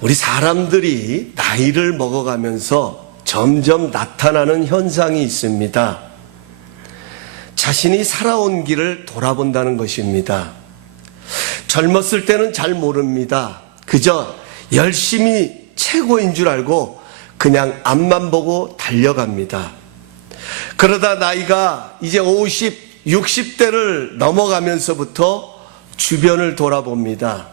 우리 사람들이 나이를 먹어가면서 점점 나타나는 현상이 있습니다. 자신이 살아온 길을 돌아본다는 것입니다. 젊었을 때는 잘 모릅니다. 그저 열심히 최고인 줄 알고 그냥 앞만 보고 달려갑니다. 그러다 나이가 이제 50, 60대를 넘어가면서부터 주변을 돌아봅니다.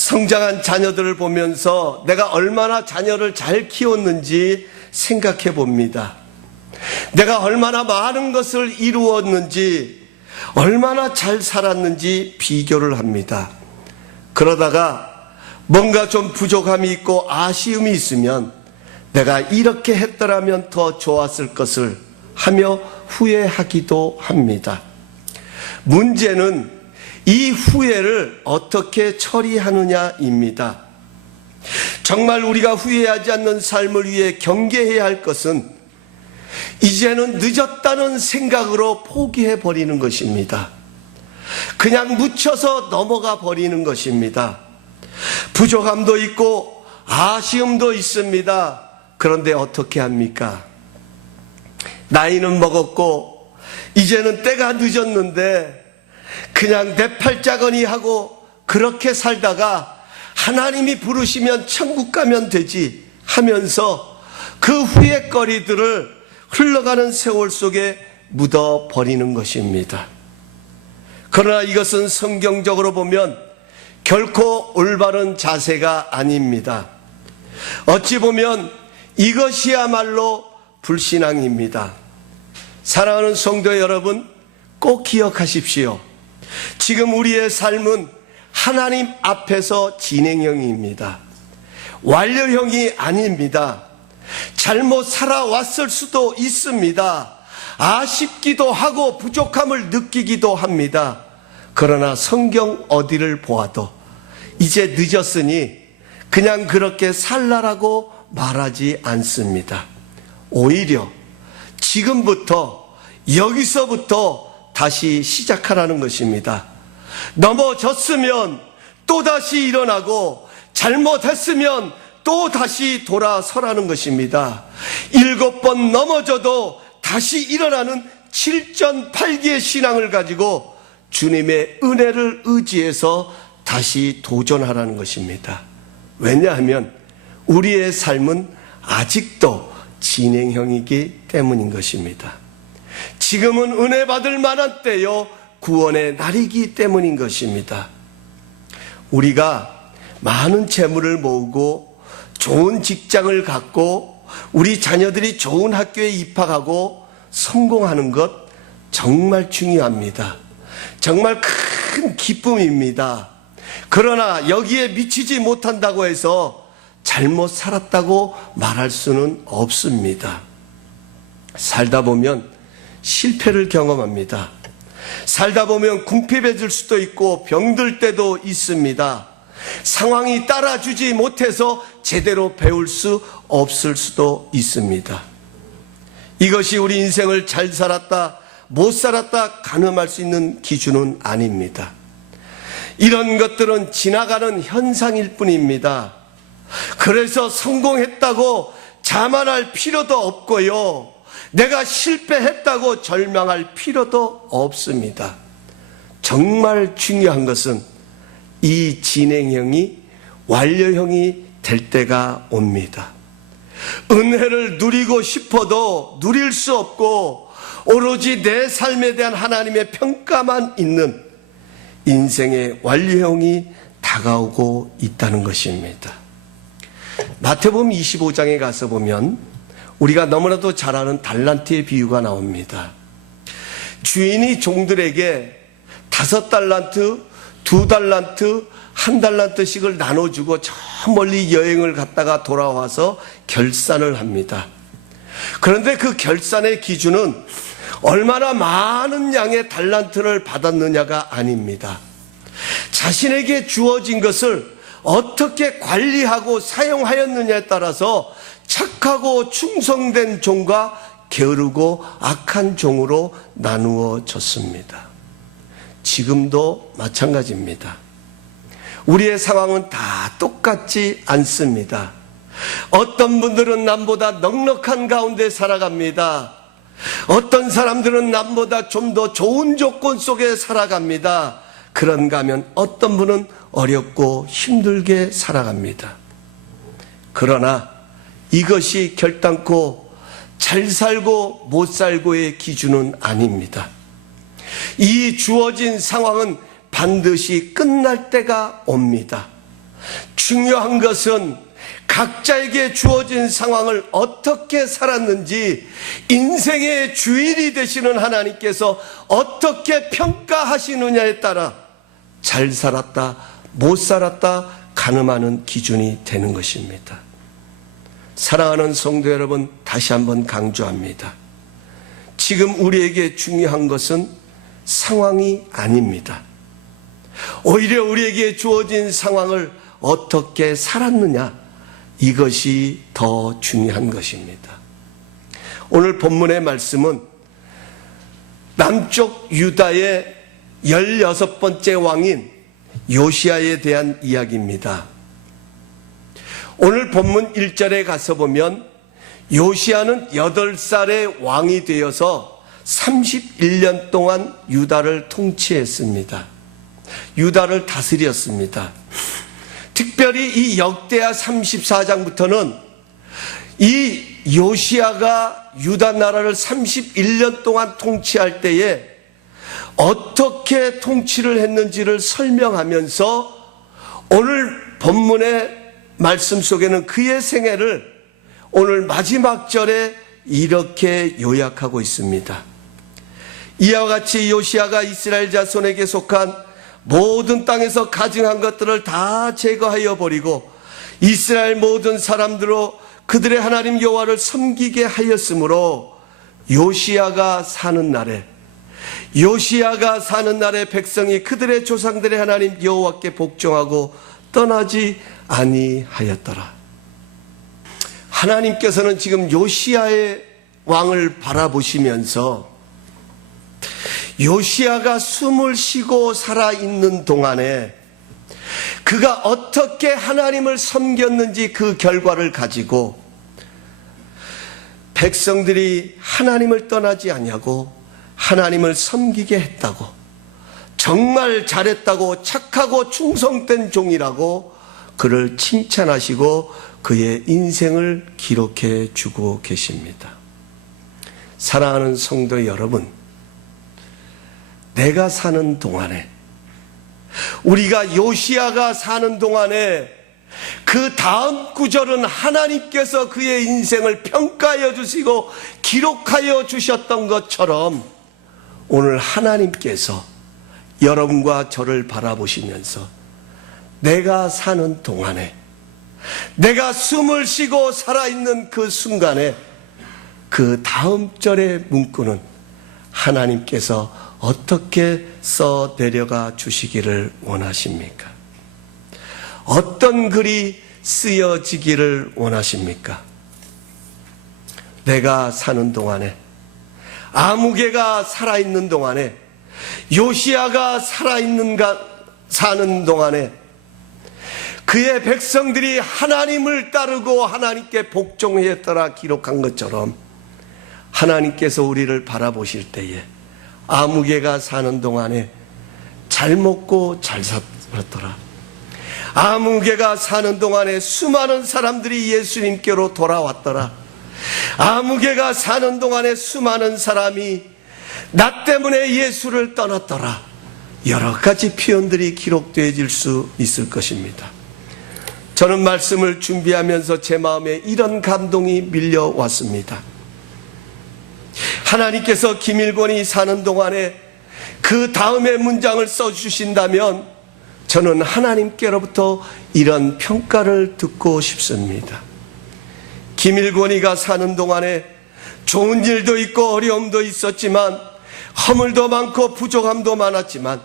성장한 자녀들을 보면서 내가 얼마나 자녀를 잘 키웠는지 생각해 봅니다. 내가 얼마나 많은 것을 이루었는지, 얼마나 잘 살았는지 비교를 합니다. 그러다가 뭔가 좀 부족함이 있고 아쉬움이 있으면 내가 이렇게 했더라면 더 좋았을 것을 하며 후회하기도 합니다. 문제는 이 후회를 어떻게 처리하느냐입니다. 정말 우리가 후회하지 않는 삶을 위해 경계해야 할 것은 이제는 늦었다는 생각으로 포기해 버리는 것입니다. 그냥 묻혀서 넘어가 버리는 것입니다. 부족함도 있고 아쉬움도 있습니다. 그런데 어떻게 합니까? 나이는 먹었고 이제는 때가 늦었는데 그냥 내 팔자거니 하고 그렇게 살다가 하나님이 부르시면 천국 가면 되지 하면서 그 후회거리들을 흘러가는 세월 속에 묻어버리는 것입니다. 그러나 이것은 성경적으로 보면 결코 올바른 자세가 아닙니다. 어찌 보면 이것이야말로 불신앙입니다. 사랑하는 성도 여러분, 꼭 기억하십시오. 지금 우리의 삶은 하나님 앞에서 진행형입니다. 완료형이 아닙니다. 잘못 살아왔을 수도 있습니다. 아쉽기도 하고 부족함을 느끼기도 합니다. 그러나 성경 어디를 보아도 이제 늦었으니 그냥 그렇게 살라라고 말하지 않습니다. 오히려 지금부터 여기서부터 다시 시작하라는 것입니다. 넘어졌으면 또다시 일어나고 잘못했으면 또다시 돌아서라는 것입니다. 7번 넘어져도 다시 일어나는 7전팔기의 신앙을 가지고 주님의 은혜를 의지해서 다시 도전하라는 것입니다. 왜냐하면 우리의 삶은 아직도 진행형이기 때문인 것입니다. 지금은 은혜 받을 만한 때요, 구원의 날이기 때문인 것입니다. 우리가 많은 재물을 모으고 좋은 직장을 갖고 우리 자녀들이 좋은 학교에 입학하고 성공하는 것 정말 중요합니다. 정말 큰 기쁨입니다. 그러나 여기에 미치지 못한다고 해서 잘못 살았다고 말할 수는 없습니다. 살다 보면 실패를 경험합니다. 살다 보면 궁핍해질 수도 있고 병들 때도 있습니다. 상황이 따라주지 못해서 제대로 배울 수 없을 수도 있습니다. 이것이 우리 인생을 잘 살았다, 못 살았다 가늠할 수 있는 기준은 아닙니다. 이런 것들은 지나가는 현상일 뿐입니다. 그래서 성공했다고 자만할 필요도 없고요, 내가 실패했다고 절망할 필요도 없습니다. 정말 중요한 것은 이 진행형이 완료형이 될 때가 옵니다. 은혜를 누리고 싶어도 누릴 수 없고 오로지 내 삶에 대한 하나님의 평가만 있는 인생의 완료형이 다가오고 있다는 것입니다. 마태복음 25장에 가서 보면 우리가 너무나도 잘 아는 달란트의 비유가 나옵니다. 주인이 종들에게 5달란트, 2달란트, 1달란트씩을 나눠주고 저 멀리 여행을 갔다가 돌아와서 결산을 합니다. 그런데 그 결산의 기준은 얼마나 많은 양의 달란트를 받았느냐가 아닙니다. 자신에게 주어진 것을 어떻게 관리하고 사용하였느냐에 따라서 착하고 충성된 종과 게으르고 악한 종으로 나누어졌습니다. 지금도 마찬가지입니다. 우리의 상황은 다 똑같지 않습니다. 어떤 분들은 남보다 넉넉한 가운데 살아갑니다. 어떤 사람들은 남보다 좀 더 좋은 조건 속에 살아갑니다. 그런가 하면 어떤 분은 어렵고 힘들게 살아갑니다. 그러나 이것이 결단코 잘 살고 못 살고의 기준은 아닙니다. 이 주어진 상황은 반드시 끝날 때가 옵니다. 중요한 것은 각자에게 주어진 상황을 어떻게 살았는지 인생의 주인이 되시는 하나님께서 어떻게 평가하시느냐에 따라 잘 살았다, 못 살았다 가늠하는 기준이 되는 것입니다. 사랑하는 성도 여러분, 다시 한번 강조합니다. 지금 우리에게 중요한 것은 상황이 아닙니다. 오히려 우리에게 주어진 상황을 어떻게 살았느냐, 이것이 더 중요한 것입니다. 오늘 본문의 말씀은 남쪽 유다의 16번째 왕인 요시야에 대한 이야기입니다. 오늘 본문 1절에 가서 보면 요시야는 8살의 왕이 되어서 31년 동안 유다를 통치했습니다. 유다를 다스렸습니다. 특별히 이 역대하 34장부터는 이 요시야가 유다 나라를 31년 동안 통치할 때에 어떻게 통치를 했는지를 설명하면서 오늘 본문의 말씀 속에는 그의 생애를 오늘 마지막 절에 이렇게 요약하고 있습니다. 이와 같이 요시야가 이스라엘 자손에게 속한 모든 땅에서 가증한 것들을 다 제거하여 버리고 이스라엘 모든 사람들로 그들의 하나님 여호와를 섬기게 하였으므로 요시야가 사는 날에 백성이 그들의 조상들의 하나님 여호와께 복종하고 떠나지 아니하였더라. 하나님께서는 지금 요시야의 왕을 바라보시면서 요시야가 숨을 쉬고 살아있는 동안에 그가 어떻게 하나님을 섬겼는지 그 결과를 가지고 백성들이 하나님을 떠나지 아니하고 하나님을 섬기게 했다고, 정말 잘했다고, 착하고 충성된 종이라고 그를 칭찬하시고 그의 인생을 기록해 주고 계십니다. 사랑하는 성도 여러분, 내가 사는 동안에, 우리가 요시야가 사는 동안에 그 다음 구절은 하나님께서 그의 인생을 평가하여 주시고 기록하여 주셨던 것처럼 오늘 하나님께서 여러분과 저를 바라보시면서 내가 사는 동안에, 내가 숨을 쉬고 살아있는 그 순간에 그 다음 절의 문구는 하나님께서 어떻게 써 내려가 주시기를 원하십니까? 어떤 글이 쓰여지기를 원하십니까? 내가 사는 동안에, 아무개가 살아있는 동안에, 요시야가 사는 동안에 그의 백성들이 하나님을 따르고 하나님께 복종하였더라 기록한 것처럼 하나님께서 우리를 바라보실 때에 아무개가 사는 동안에 잘 먹고 잘 살았더라. 아무개가 사는 동안에 수많은 사람들이 예수님께로 돌아왔더라. 아무개가 사는 동안에 수많은 사람이 나 때문에 예수를 떠났더라. 여러 가지 표현들이 기록되어질 수 있을 것입니다. 저는 말씀을 준비하면서 제 마음에 이런 감동이 밀려왔습니다. 하나님께서 김일권이 사는 동안에 그 다음의 문장을 써주신다면 저는 하나님께로부터 이런 평가를 듣고 싶습니다. 김일권이가 사는 동안에 좋은 일도 있고 어려움도 있었지만 허물도 많고 부족함도 많았지만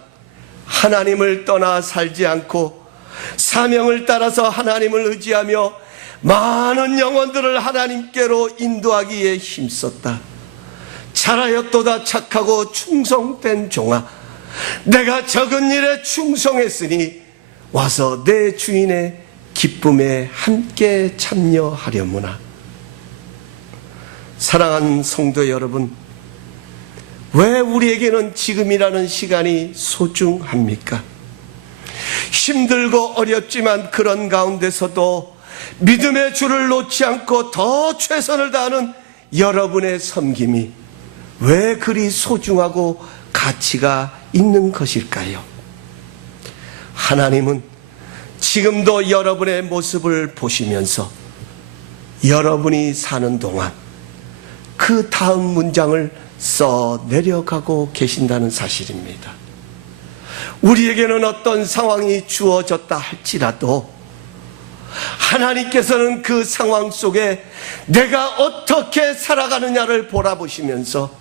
하나님을 떠나 살지 않고 사명을 따라서 하나님을 의지하며 많은 영혼들을 하나님께로 인도하기에 힘썼다. 잘하였도다 착하고 충성된 종아, 내가 적은 일에 충성했으니 와서 내 주인의 기쁨에 함께 참여하려무나. 사랑하는 성도 여러분, 왜 우리에게는 지금이라는 시간이 소중합니까? 힘들고 어렵지만 그런 가운데서도 믿음의 줄을 놓지 않고 더 최선을 다하는 여러분의 섬김이 왜 그리 소중하고 가치가 있는 것일까요? 하나님은 지금도 여러분의 모습을 보시면서 여러분이 사는 동안 그 다음 문장을 써 내려가고 계신다는 사실입니다. 우리에게는 어떤 상황이 주어졌다 할지라도 하나님께서는 그 상황 속에 내가 어떻게 살아가느냐를 보라보시면서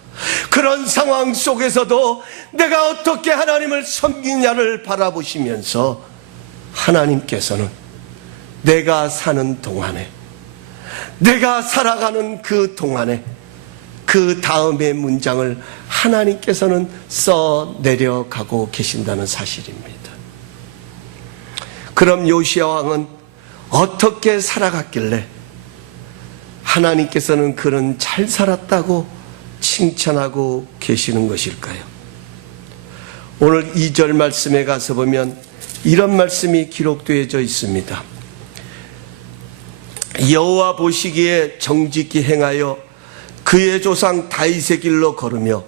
그런 상황 속에서도 내가 어떻게 하나님을 섬기냐를 바라보시면서 하나님께서는 내가 사는 동안에, 내가 살아가는 그 동안에 그 다음의 문장을 하나님께서는 써 내려가고 계신다는 사실입니다. 그럼 요시야 왕은 어떻게 살아갔길래 하나님께서는 그는 잘 살았다고 칭찬하고 계시는 것일까요? 오늘 2절 말씀에 가서 보면 이런 말씀이 기록되어져 있습니다. 여호와 보시기에 정직히 행하여 그의 조상 다윗의 길로 걸으며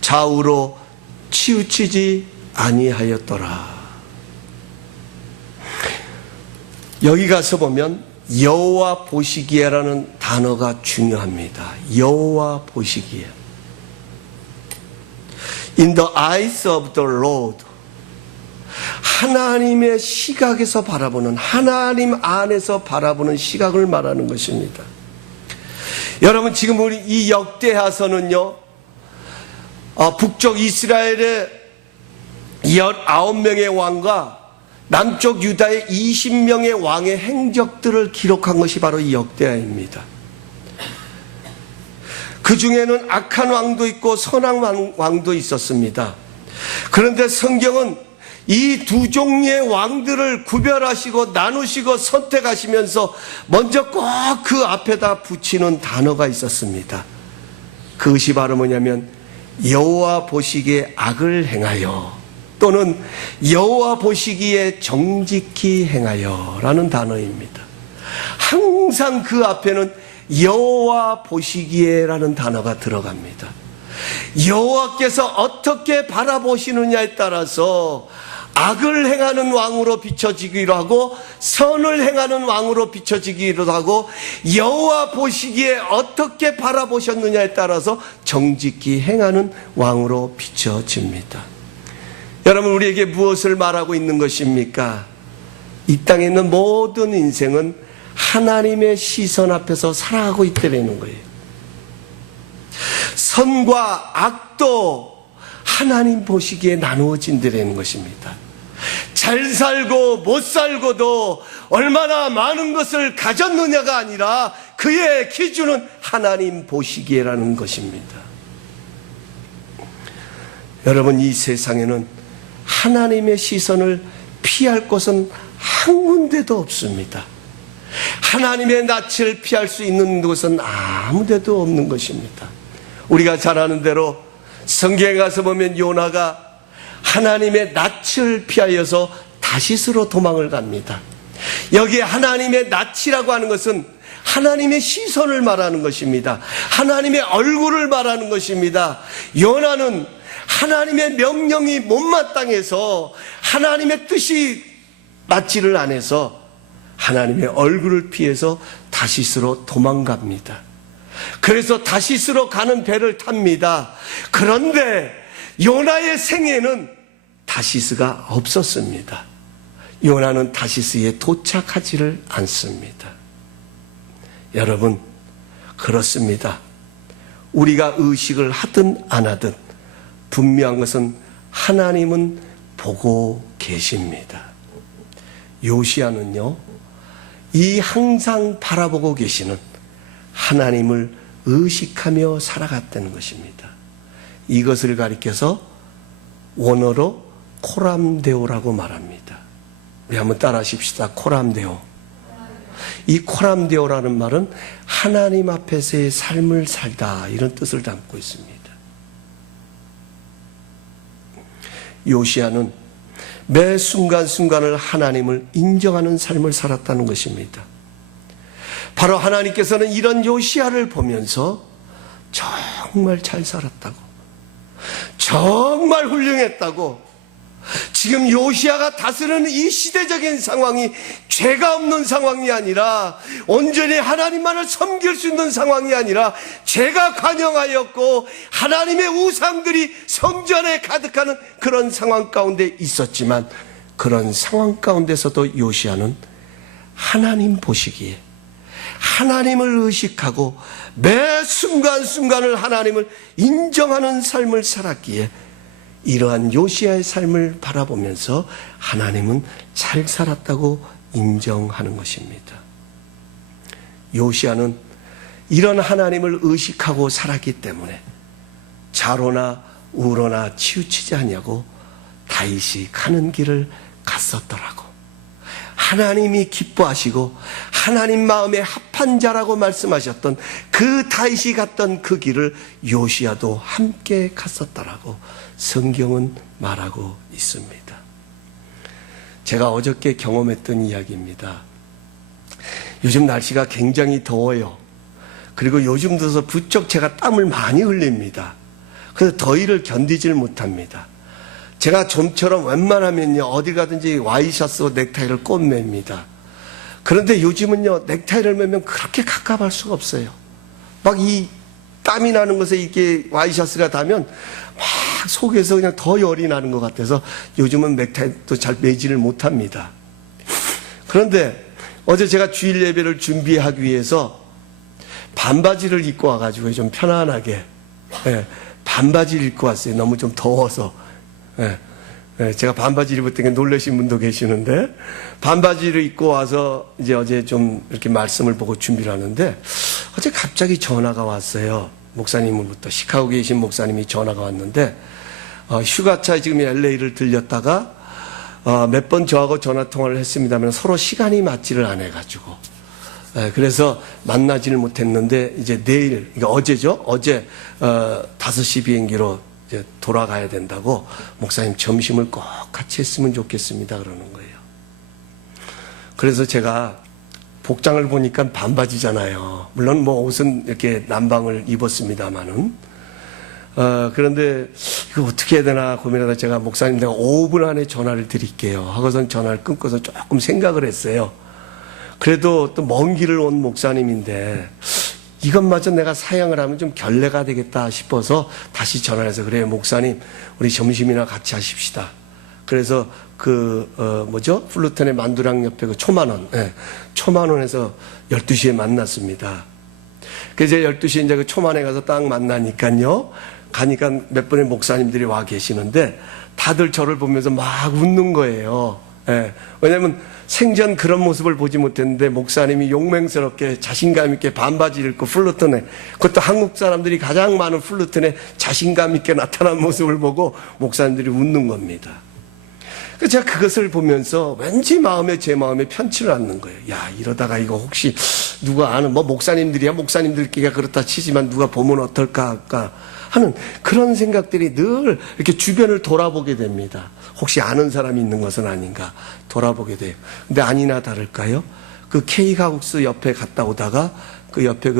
좌우로 치우치지 아니하였더라. 여기 가서 보면 여호와 보시기에라는 단어가 중요합니다. 여호와 보시기에. In the eyes of the Lord. 하나님의 시각에서 바라보는, 하나님 안에서 바라보는 시각을 말하는 것입니다. 여러분, 지금 우리 이 역대하서는요, 북쪽 이스라엘의 19명의 왕과 남쪽 유다의 20명의 왕의 행적들을 기록한 것이 바로 이 역대하입니다. 그 중에는 악한 왕도 있고 선한 왕도 있었습니다. 그런데 성경은 이 두 종류의 왕들을 구별하시고 나누시고 선택하시면서 먼저 꼭 그 앞에다 붙이는 단어가 있었습니다. 그것이 바로 뭐냐면 여호와 보시기에 악을 행하여 또는 여호와 보시기에 정직히 행하여 라는 단어입니다. 항상 그 앞에는 여호와 보시기에 라는 단어가 들어갑니다. 여호와께서 어떻게 바라보시느냐에 따라서 악을 행하는 왕으로 비춰지기도 하고 선을 행하는 왕으로 비춰지기도 하고 여호와 보시기에 어떻게 바라보셨느냐에 따라서 정직히 행하는 왕으로 비춰집니다. 여러분, 우리에게 무엇을 말하고 있는 것입니까? 이 땅에 있는 모든 인생은 하나님의 시선 앞에서 살아가고 있다는 거예요. 선과 악도 하나님 보시기에 나누어진다는 것입니다. 잘 살고 못 살고도 얼마나 많은 것을 가졌느냐가 아니라 그의 기준은 하나님 보시기에라는 것입니다. 여러분, 이 세상에는 하나님의 시선을 피할 곳은 한 군데도 없습니다. 하나님의 낯을 피할 수 있는 곳은 아무 데도 없는 것입니다. 우리가 잘 아는 대로 성경에 가서 보면 요나가 하나님의 낯을 피하여서 다시스로 도망을 갑니다. 여기에 하나님의 낯이라고 하는 것은 하나님의 시선을 말하는 것입니다. 하나님의 얼굴을 말하는 것입니다. 요나는 하나님의 명령이 못마땅해서 하나님의 뜻이 맞지를 않아서 하나님의 얼굴을 피해서 다시스로 도망갑니다. 그래서 다시스로 가는 배를 탑니다. 그런데 요나의 생애는 다시스가 없었습니다. 요나는 다시스에 도착하지를 않습니다. 여러분, 그렇습니다. 우리가 의식을 하든 안 하든 분명한 것은 하나님은 보고 계십니다. 요시야는요, 이 항상 바라보고 계시는 하나님을 의식하며 살아갔다는 것입니다. 이것을 가리켜서 원어로 코람데오라고 말합니다. 우리 한번 따라 하십시다. 코람데오. 이 코람데오라는 말은 하나님 앞에서의 삶을 살다, 이런 뜻을 담고 있습니다. 요시야는 매 순간순간을 하나님을 인정하는 삶을 살았다는 것입니다. 바로 하나님께서는 이런 요시야를 보면서 정말 잘 살았다고, 정말 훌륭했다고, 지금 요시야가 다스리는 이 시대적인 상황이 죄가 없는 상황이 아니라, 온전히 하나님만을 섬길 수 있는 상황이 아니라 죄가 관영하였고 하나님의 우상들이 성전에 가득하는 그런 상황 가운데 있었지만, 그런 상황 가운데서도 요시야는 하나님 보시기에 하나님을 의식하고 매 순간순간을 하나님을 인정하는 삶을 살았기에, 이러한 요시야의 삶을 바라보면서 하나님은 잘 살았다고 인정하는 것입니다. 요시야는 이런 하나님을 의식하고 살았기 때문에 좌로나 우로나 치우치지 않냐고 다윗이 가는 길을 갔었더라고. 하나님이 기뻐하시고 하나님 마음에 합한 자라고 말씀하셨던 그 다윗이 갔던 그 길을 요시야도 함께 갔었더라고 성경은 말하고 있습니다. 제가 어저께 경험했던 이야기입니다. 요즘 날씨가 굉장히 더워요. 그리고 요즘 들어서 부쩍 제가 땀을 많이 흘립니다. 그래서 더위를 견디질 못합니다. 제가 좀처럼 웬만하면요, 어디 가든지 와이셔츠 넥타이를 꼭 맵니다. 그런데 요즘은요, 넥타이를 매면 그렇게 갑갑할 수가 없어요. 막 이 땀이 나는 것에 이게 와이셔츠가 닿으면 막 속에서 그냥 더 열이 나는 것 같아서 요즘은 넥타이도 잘 매지를 못합니다. 그런데 어제 제가 주일 예배를 준비하기 위해서 반바지를 입고 와가지고 좀 편안하게, 반바지를 입고 왔어요. 너무 좀 더워서. 제가 반바지를 입었더니 놀라신 분도 계시는데, 반바지를 입고 와서 이제 어제 좀 이렇게 말씀을 보고 준비를 하는데, 어제 갑자기 전화가 왔어요. 목사님으로부터. 시카고에 계신 목사님이 전화가 왔는데, 휴가차에 지금 LA를 들렸다가 몇 번 저하고 전화통화를 했습니다만 서로 시간이 맞지를 않아가지고, 그래서 만나지를 못했는데, 이제 내일, 그러니까 어제죠? 어제 5시 비행기로 이제 돌아가야 된다고, 목사님 점심을 꼭 같이 했으면 좋겠습니다 그러는 거예요. 그래서 제가 복장을 보니까 반바지잖아요. 물론 뭐 옷은 이렇게 남방을 입었습니다만은, 그런데 이거 어떻게 해야 되나 고민하다 제가 목사님 내가 5분 안에 전화를 드릴게요 하고선 전화를 끊고서 조금 생각을 했어요. 그래도 또 먼 길을 온 목사님인데 이것마저 내가 사양을 하면 좀 결례가 되겠다 싶어서 다시 전화를 해서, 그래요 목사님 우리 점심이나 같이 하십시다. 그래서 플루톤의 만두랑 옆에 그 초만원, 초만원에서 12시에 만났습니다. 그래서 12시에 이제 그 초만에 가서 딱 만나니까요, 가니까 몇 분의 목사님들이 와 계시는데 다들 저를 보면서 막 웃는 거예요. 왜냐면 생전 그런 모습을 보지 못했는데 목사님이 용맹스럽게 자신감 있게 반바지를 입고 플루톤에, 그것도 한국 사람들이 가장 많은 플루톤에 자신감 있게 나타난 모습을 보고 목사님들이 웃는 겁니다. 그래서 제가 그것을 보면서 왠지 제 마음에 편치를 않는 거예요. 야, 이러다가 이거 혹시 누가 아는, 목사님들이야 목사님들끼리가 그렇다 치지만 누가 보면 어떨까 하는 그런 생각들이 늘 이렇게 주변을 돌아보게 됩니다. 혹시 아는 사람이 있는 것은 아닌가 돌아보게 돼요. 근데 아니나 다를까요? 그 K가국수 옆에 갔다 오다가 그 옆에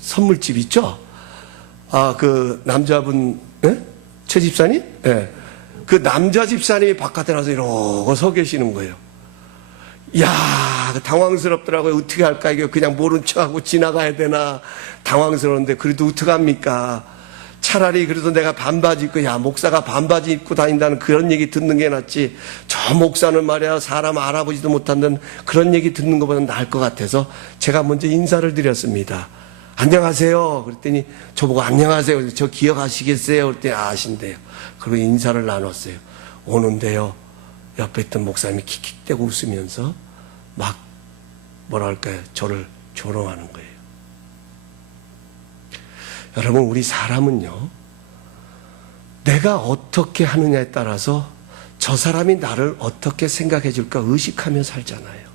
선물집 있죠? 그 남자분, 최 집사님? 그 남자 집사님이 바깥에 나서 이러고 서 계시는 거예요. 이야, 당황스럽더라고요. 어떻게 할까? 이거 그냥 모른 척하고 지나가야 되나? 당황스러운데 그래도 어떡합니까? 차라리 그래도 내가 반바지 입고, 야, 목사가 반바지 입고 다닌다는 그런 얘기 듣는 게 낫지, 저 목사는 말이야 사람 알아보지도 못한다는 그런 얘기 듣는 것보다 나을 것 같아서 제가 먼저 인사를 드렸습니다. 안녕하세요. 그랬더니 저보고 안녕하세요. 저 기억하시겠어요? 그랬더니 아신대요. 그리고 인사를 나눴어요. 오는데요, 옆에 있던 목사님이 킥킥대고 웃으면서 막 저를 조롱하는 거예요. 여러분, 우리 사람은요, 내가 어떻게 하느냐에 따라서 저 사람이 나를 어떻게 생각해 줄까 의식하며 살잖아요.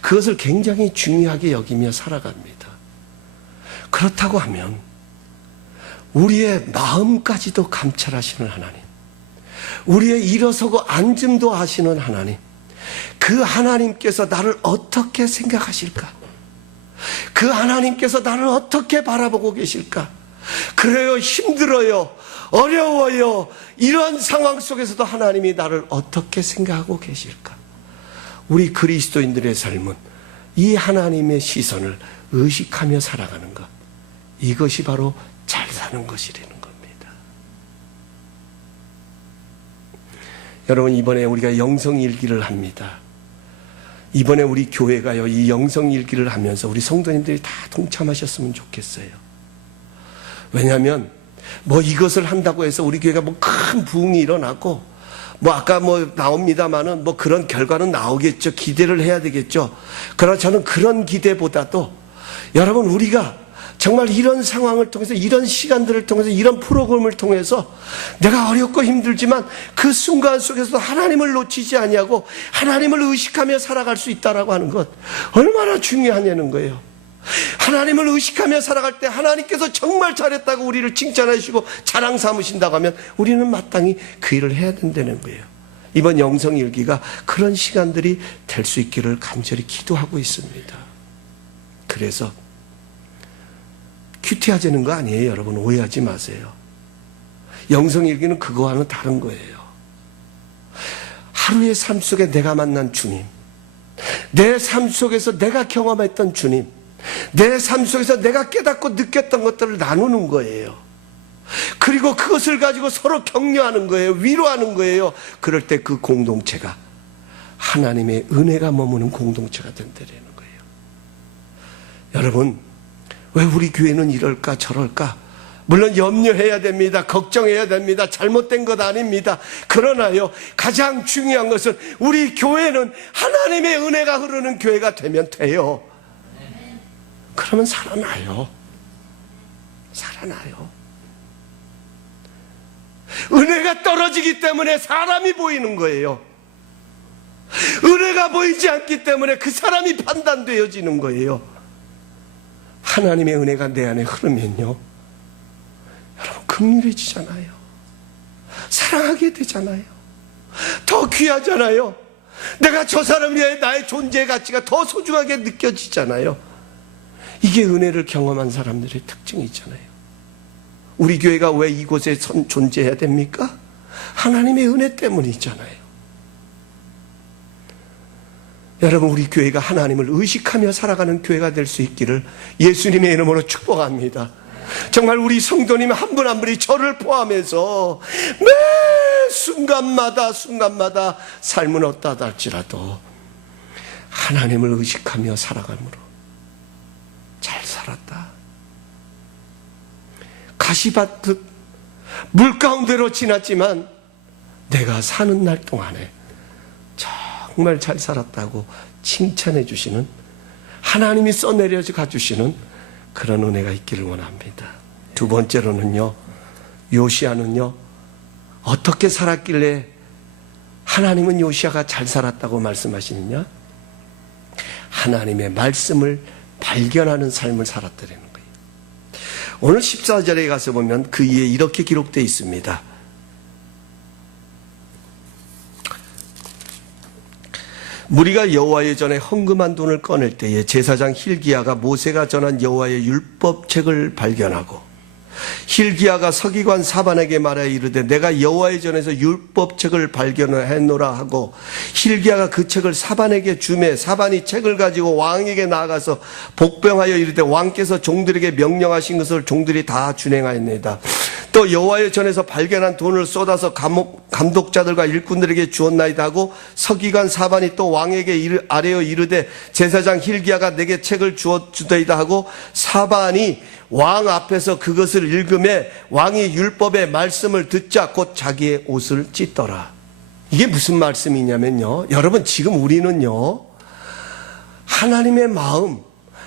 그것을 굉장히 중요하게 여기며 살아갑니다. 그렇다고 하면 우리의 마음까지도 감찰하시는 하나님, 우리의 일어서고 앉음도 하시는 하나님, 그 하나님께서 나를 어떻게 생각하실까? 그 하나님께서 나를 어떻게 바라보고 계실까? 그래요, 힘들어요, 어려워요. 이런 상황 속에서도 하나님이 나를 어떻게 생각하고 계실까? 우리 그리스도인들의 삶은 이 하나님의 시선을 의식하며 살아가는 것, 이것이 바로 잘 사는 것이라는 겁니다. 여러분, 이번에 우리가 영성일기를 합니다. 이번에 우리 교회가요, 이 영성일기를 하면서 우리 성도님들이 다 동참하셨으면 좋겠어요. 왜냐하면 뭐 이것을 한다고 해서 우리 교회가 뭐 큰 부흥이 일어나고 뭐 아까 뭐 나옵니다마는 뭐 그런 결과는 나오겠죠. 기대를 해야 되겠죠. 그러나 저는 그런 기대보다도 여러분, 우리가 정말 이런 상황을 통해서, 이런 시간들을 통해서, 이런 프로그램을 통해서 내가 어렵고 힘들지만 그 순간 속에서도 하나님을 놓치지 아니하고 하나님을 의식하며 살아갈 수 있다라고 하는 것, 얼마나 중요하냐는 거예요. 하나님을 의식하며 살아갈 때 하나님께서 정말 잘했다고 우리를 칭찬해 주시고 자랑 삼으신다고 하면 우리는 마땅히 그 일을 해야 된다는 거예요. 이번 영성일기가 그런 시간들이 될 수 있기를 간절히 기도하고 있습니다. 그래서 큐티하자는 거 아니에요. 여러분, 오해하지 마세요. 영성일기는 그거와는 다른 거예요. 하루의 삶 속에 내가 만난 주님, 내 삶 속에서 내가 경험했던 주님, 내 삶 속에서 내가 깨닫고 느꼈던 것들을 나누는 거예요. 그리고 그것을 가지고 서로 격려하는 거예요. 위로하는 거예요. 그럴 때 그 공동체가 하나님의 은혜가 머무는 공동체가 된다는 거예요. 여러분, 왜 우리 교회는 이럴까 저럴까? 물론 염려해야 됩니다. 걱정해야 됩니다. 잘못된 것 아닙니다. 그러나요, 가장 중요한 것은 우리 교회는 하나님의 은혜가 흐르는 교회가 되면 돼요. 그러면 살아나요. 살아나요. 은혜가 떨어지기 때문에 사람이 보이는 거예요. 은혜가 보이지 않기 때문에 그 사람이 판단되어지는 거예요. 하나님의 은혜가 내 안에 흐르면요, 여러분, 긍휼해지잖아요. 사랑하게 되잖아요. 더 귀하잖아요. 내가 저 사람 위해 나의 존재의 가치가 더 소중하게 느껴지잖아요. 이게 은혜를 경험한 사람들의 특징이잖아요. 우리 교회가 왜 이곳에 존재해야 됩니까? 하나님의 은혜 때문이잖아요. 여러분, 우리 교회가 하나님을 의식하며 살아가는 교회가 될 수 있기를 예수님의 이름으로 축복합니다. 정말 우리 성도님 한 분 한 분이 저를 포함해서 매 순간마다 삶은 어떠하다 할지라도 하나님을 의식하며 살아감으로 잘 살았다. 가시밭 물 가운데로 지났지만 내가 사는 날 동안에 정말 잘 살았다고 칭찬해 주시는, 하나님이 써내려 가주시는 그런 은혜가 있기를 원합니다. 두 번째로는요, 요시야는요, 어떻게 살았길래 하나님은 요시야가 잘 살았다고 말씀하시느냐? 하나님의 말씀을 발견하는 삶을 살았다는 거예요. 오늘 14절에 가서 보면 그 이에 이렇게 기록되어 있습니다. 무리가 여호와의 전에 헌금한 돈을 꺼낼 때에 제사장 힐기야가 모세가 전한 여호와의 율법책을 발견하고, 힐기야가 서기관 사반에게 말하여 이르되 내가 여호와의 전에서 율법책을 발견하노라 하고, 힐기야가 그 책을 사반에게 주매 사반이 책을 가지고 왕에게 나아가서 복병하여 이르되 왕께서 종들에게 명령하신 것을 종들이 다 준행하였나이다. 또 여호와의 전에서 발견한 돈을 쏟아서 감독자들과 일꾼들에게 주었나이다 하고, 서기관 사반이 또 왕에게 아뢰어 이르되 제사장 힐기야가 내게 책을 주었주더이다 하고, 사반이 왕 앞에서 그것을 읽음에 왕이 율법의 말씀을 듣자 곧 자기의 옷을 찢더라. 이게 무슨 말씀이냐면요, 여러분, 지금 우리는요, 하나님의 마음,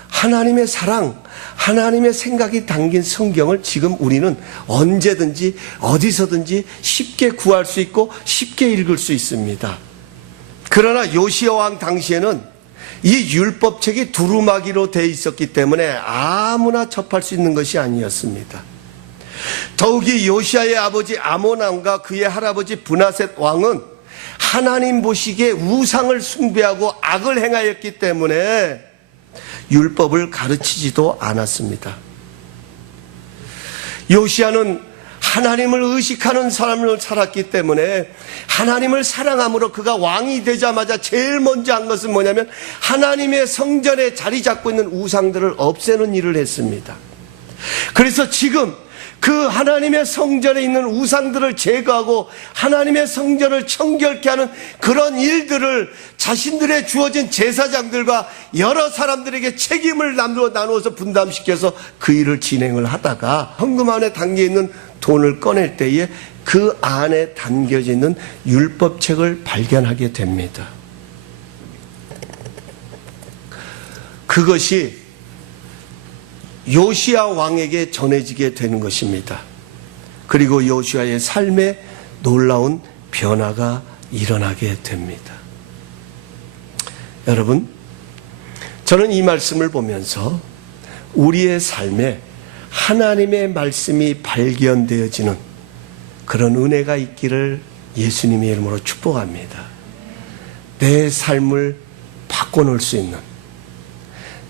하나님의 사랑, 하나님의 생각이 담긴 성경을 지금 우리는 언제든지 어디서든지 쉽게 구할 수 있고 쉽게 읽을 수 있습니다. 그러나 요시야 왕 당시에는 이 율법책이 두루마기로 되어 있었기 때문에 아무나 접할 수 있는 것이 아니었습니다. 더욱이 요시야의 아버지 아몬 왕과 그의 할아버지 브나셋 왕은 하나님 보시기에 우상을 숭배하고 악을 행하였기 때문에 율법을 가르치지도 않았습니다. 요시야는 하나님을 의식하는 사람으로 살았기 때문에 하나님을 사랑함으로 그가 왕이 되자마자 제일 먼저 한 것은 뭐냐면 하나님의 성전에 자리 잡고 있는 우상들을 없애는 일을 했습니다. 그래서 지금 그 하나님의 성전에 있는 우상들을 제거하고 하나님의 성전을 청결케 하는 그런 일들을 자신들의 주어진 제사장들과 여러 사람들에게 책임을 나누어서 분담시켜서 그 일을 진행을 하다가 헌금 안에 담겨 있는 돈을 꺼낼 때에 그 안에 담겨져 있는 율법책을 발견하게 됩니다. 그것이 요시야 왕에게 전해지게 되는 것입니다. 그리고 요시야의 삶에 놀라운 변화가 일어나게 됩니다. 여러분, 저는 이 말씀을 보면서 우리의 삶에 하나님의 말씀이 발견되어지는 그런 은혜가 있기를 예수님의 이름으로 축복합니다. 내 삶을 바꿔놓을 수 있는,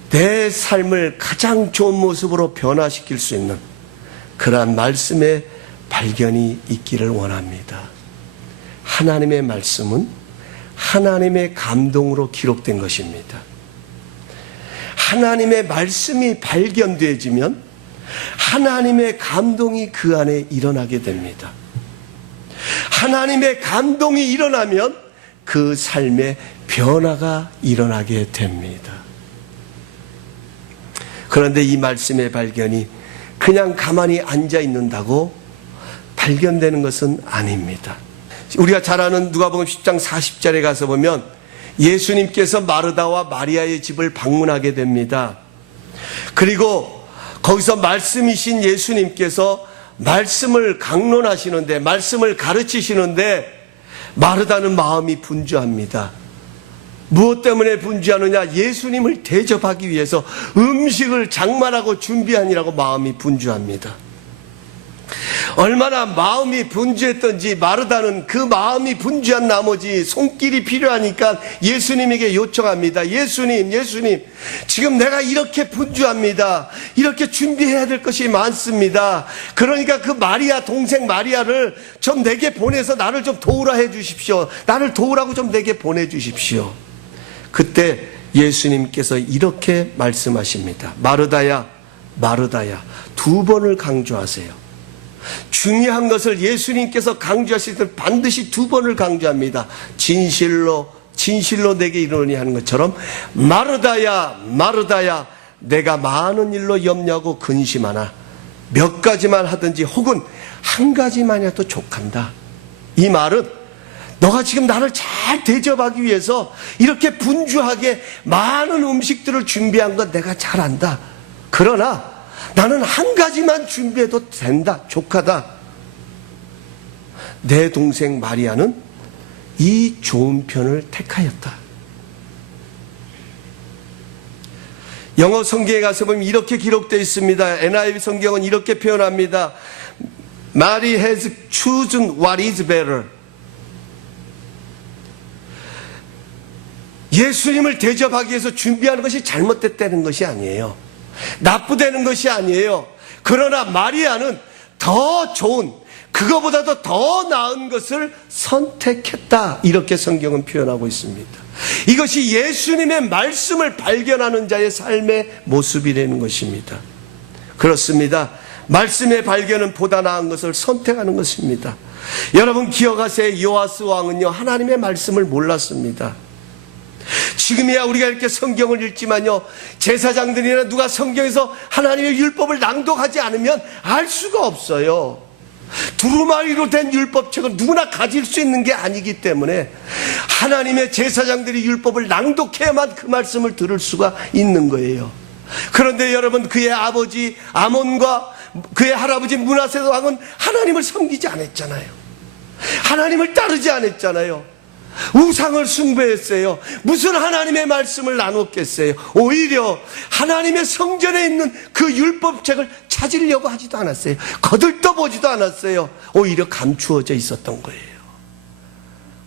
내 삶을 가장 좋은 모습으로 변화시킬 수 있는 그러한 말씀의 발견이 있기를 원합니다. 하나님의 말씀은 하나님의 감동으로 기록된 것입니다. 하나님의 말씀이 발견되어지면 하나님의 감동이 그 안에 일어나게 됩니다. 하나님의 감동이 일어나면 그 삶에 변화가 일어나게 됩니다. 그런데 이 말씀의 발견이 그냥 가만히 앉아 있는다고 발견되는 것은 아닙니다. 우리가 잘 아는 누가복음 10장 40절에 가서 보면 예수님께서 마르다와 마리아의 집을 방문하게 됩니다. 그리고 거기서 말씀이신 예수님께서 말씀을 강론하시는데, 말씀을 가르치시는데 마르다는 마음이 분주합니다. 무엇 때문에 분주하느냐? 예수님을 대접하기 위해서 음식을 장만하고 준비하니라고 마음이 분주합니다. 얼마나 마음이 분주했던지 마르다는 그 마음이 분주한 나머지 손길이 필요하니까 예수님에게 요청합니다. 예수님, 지금 내가 이렇게 분주합니다. 이렇게 준비해야 될 것이 많습니다. 그러니까 그 마리아, 동생 마리아를 좀 내게 보내서 나를 좀 도우라 해 주십시오. 나를 도우라고 좀 내게 보내주십시오. 그때 예수님께서 이렇게 말씀하십니다. 마르다야, 마르다야. 2번을 강조하세요. 중요한 것을 예수님께서 강조하실 때 반드시 2번을 강조합니다. 진실로 내게 이르노니 하는 것처럼 마르다야, 마르다야, 내가 많은 일로 염려하고 근심하나 몇 가지만 하든지 혹은 한 가지만 해도 족한다. 이 말은 너가 지금 나를 잘 대접하기 위해서 이렇게 분주하게 많은 음식들을 준비한 건 내가 잘 안다. 그러나 나는 한 가지만 준비해도 된다. 족하다. 내 동생 마리아는 이 좋은 편을 택하였다. 영어 성경에 가서 보면 이렇게 기록되어 있습니다. NIV 성경은 이렇게 표현합니다. Mary has chosen what is better. 예수님을 대접하기 위해서 준비하는 것이 잘못됐다는 것이 아니에요. 나쁘다는 것이 아니에요. 그러나 마리아는 더 좋은, 그거보다도 더 나은 것을 선택했다. 이렇게 성경은 표현하고 있습니다. 이것이 예수님의 말씀을 발견하는 자의 삶의 모습이라는 것입니다. 그렇습니다. 말씀의 발견은 보다 나은 것을 선택하는 것입니다. 여러분 기억하세요. 요아스 왕은요, 하나님의 말씀을 몰랐습니다. 지금이야 우리가 이렇게 성경을 읽지만요, 제사장들이나 누가 성경에서 하나님의 율법을 낭독하지 않으면 알 수가 없어요. 두루마리로 된 율법책은 누구나 가질 수 있는 게 아니기 때문에 하나님의 제사장들이 율법을 낭독해야만 그 말씀을 들을 수가 있는 거예요. 그런데 여러분, 그의 아버지 아몬과 그의 할아버지 므낫세 왕은 하나님을 섬기지 않았잖아요. 하나님을 따르지 않았잖아요. 우상을 숭배했어요. 무슨 하나님의 말씀을 나눴겠어요. 오히려 하나님의 성전에 있는 그 율법책을 찾으려고 하지도 않았어요. 거들떠보지도 않았어요. 오히려 감추어져 있었던 거예요.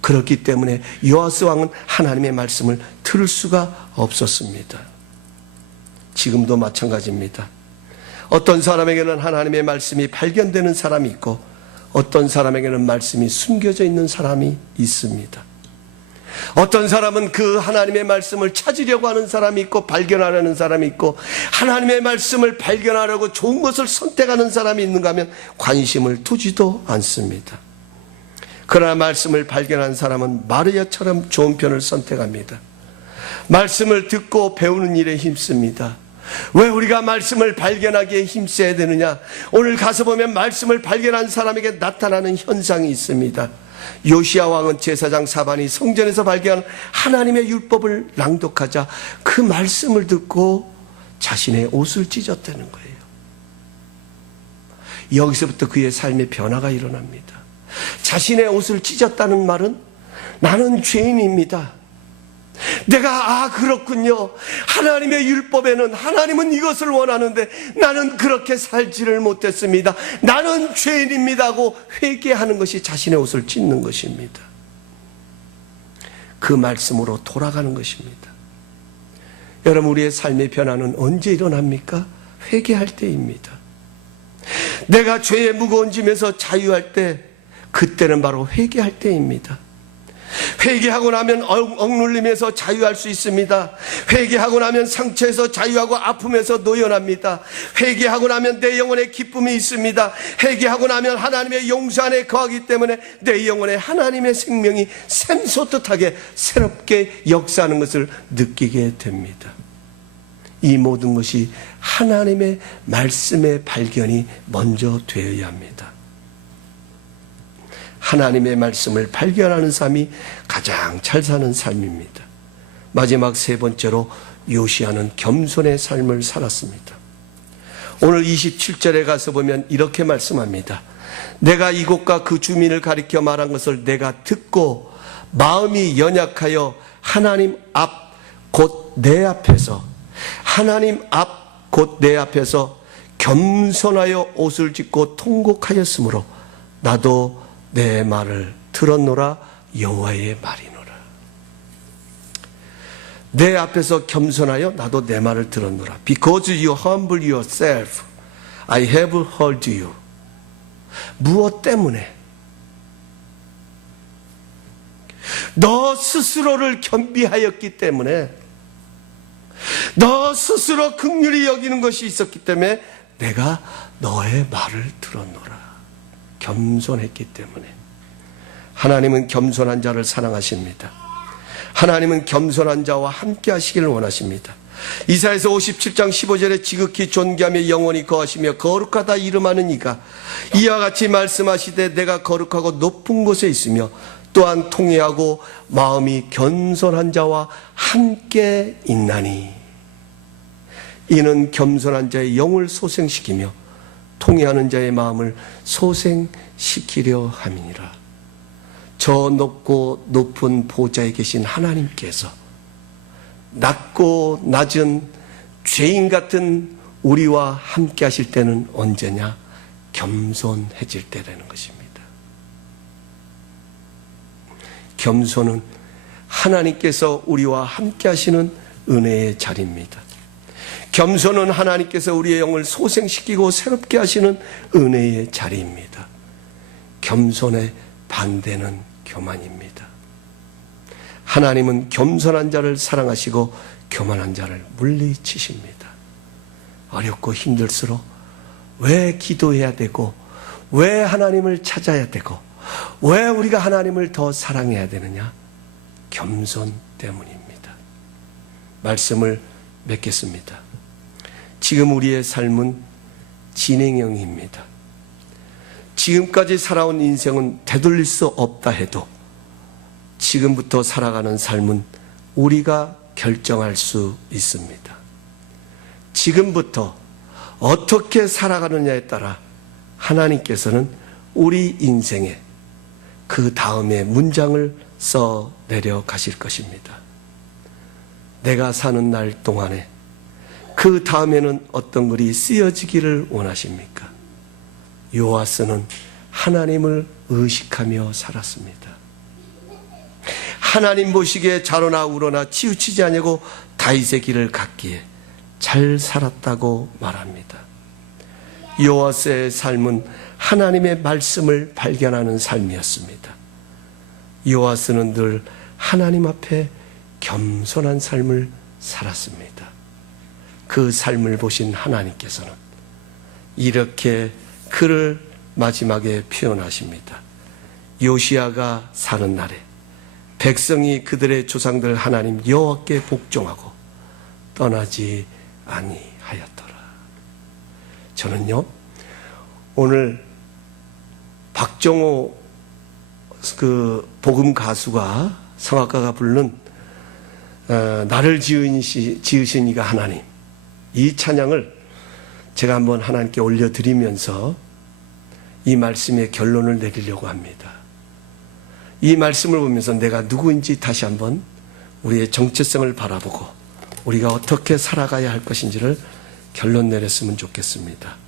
그렇기 때문에 요아스 왕은 하나님의 말씀을 들을 수가 없었습니다. 지금도 마찬가지입니다. 어떤 사람에게는 하나님의 말씀이 발견되는 사람이 있고 어떤 사람에게는 말씀이 숨겨져 있는 사람이 있습니다. 어떤 사람은 그 하나님의 말씀을 찾으려고 하는 사람이 있고 발견하려는 사람이 있고, 하나님의 말씀을 발견하려고 좋은 것을 선택하는 사람이 있는가 하면 관심을 두지도 않습니다. 그러나 말씀을 발견한 사람은 마르야처럼 좋은 편을 선택합니다. 말씀을 듣고 배우는 일에 힘씁니다. 왜 우리가 말씀을 발견하기에 힘써야 되느냐? 오늘 가서 보면 말씀을 발견한 사람에게 나타나는 현상이 있습니다. 요시야 왕은 제사장 사반이 성전에서 발견한 하나님의 율법을 낭독하자 그 말씀을 듣고 자신의 옷을 찢었다는 거예요. 여기서부터 그의 삶의 변화가 일어납니다. 자신의 옷을 찢었다는 말은 나는 죄인입니다. 내가 그렇군요. 하나님의 율법에는 하나님은 이것을 원하는데 나는 그렇게 살지를 못했습니다. 나는 죄인입니다 하고 회개하는 것이 자신의 옷을 찢는 것입니다. 그 말씀으로 돌아가는 것입니다. 여러분, 우리의 삶의 변화는 언제 일어납니까? 회개할 때입니다. 내가 죄의 무거운 짐에서 자유할 때, 그때는 바로 회개할 때입니다. 회개하고 나면 억눌림에서 자유할 수 있습니다. 회개하고 나면 상처에서 자유하고 아픔에서 노연합니다. 회개하고 나면 내 영혼에 기쁨이 있습니다. 회개하고 나면 하나님의 용서 안에 거하기 때문에 내 영혼에 하나님의 생명이 샘솟듯하게 새롭게 역사하는 것을 느끼게 됩니다. 이 모든 것이 하나님의 말씀의 발견이 먼저 되어야 합니다. 하나님의 말씀을 발견하는 삶이 가장 잘 사는 삶입니다. 마지막 세 번째로 요시야는 겸손의 삶을 살았습니다. 오늘 27절에 가서 보면 이렇게 말씀합니다. 내가 이곳과 그 주민을 가리켜 말한 것을 내가 듣고 마음이 연약하여 하나님 앞 곧 내 앞에서, 하나님 앞 곧 내 앞에서 겸손하여 옷을 찢고 통곡하였으므로 나도 내 말을 들었노라. 여호와의 말이노라. 내 앞에서 겸손하여 나도 내 말을 들었노라. Because you humble yourself, I have heard you. 무엇 때문에? 너 스스로를 겸비하였기 때문에, 너 스스로 긍휼히 여기는 것이 있었기 때문에 내가 너의 말을 들었노라. 겸손했기 때문에. 하나님은 겸손한 자를 사랑하십니다. 하나님은 겸손한 자와 함께 하시기를 원하십니다. 이사야서 57장 15절에 지극히 존귀하며 영원히 거하시며 거룩하다 이름하는 이가 이와 같이 말씀하시되 내가 거룩하고 높은 곳에 있으며 또한 통회하고 마음이 겸손한 자와 함께 있나니, 이는 겸손한 자의 영을 소생시키며 통회하는 자의 마음을 소생시키려 함이니라. 저 높고 높은 보좌에 계신 하나님께서 낮고 낮은 죄인 같은 우리와 함께 하실 때는 언제냐? 겸손해질 때라는 것입니다. 겸손은 하나님께서 우리와 함께 하시는 은혜의 자리입니다. 겸손은 하나님께서 우리의 영을 소생시키고 새롭게 하시는 은혜의 자리입니다. 겸손의 반대는 교만입니다. 하나님은 겸손한 자를 사랑하시고 교만한 자를 물리치십니다. 어렵고 힘들수록 왜 기도해야 되고, 왜 하나님을 찾아야 되고, 왜 우리가 하나님을 더 사랑해야 되느냐? 겸손 때문입니다. 말씀을 맺겠습니다. 지금 우리의 삶은 진행형입니다. 지금까지 살아온 인생은 되돌릴 수 없다 해도 지금부터 살아가는 삶은 우리가 결정할 수 있습니다. 지금부터 어떻게 살아가느냐에 따라 하나님께서는 우리 인생에 그 다음에 문장을 써 내려가실 것입니다. 내가 사는 날 동안에 그 다음에는 어떤 글이 쓰여지기를 원하십니까? 요아스는 하나님을 의식하며 살았습니다. 하나님 보시기에 자로나 우러나 치우치지 아니하고 다윗의 길을 갔기에 잘 살았다고 말합니다. 요아스의 삶은 하나님의 말씀을 발견하는 삶이었습니다. 요아스는 늘 하나님 앞에 겸손한 삶을 살았습니다. 그 삶을 보신 하나님께서는 이렇게 그를 마지막에 표현하십니다. 요시야가 사는 날에 백성이 그들의 조상들 하나님 여호와께 복종하고 떠나지 아니하였더라. 저는요, 오늘 박정호 그 복음 가수가 성악가가 부르는 나를 지으신 이가 하나님, 이 찬양을 제가 한번 하나님께 올려드리면서 이 말씀의 결론을 내리려고 합니다. 이 말씀을 보면서 내가 누구인지 다시 한번 우리의 정체성을 바라보고 우리가 어떻게 살아가야 할 것인지를 결론 내렸으면 좋겠습니다.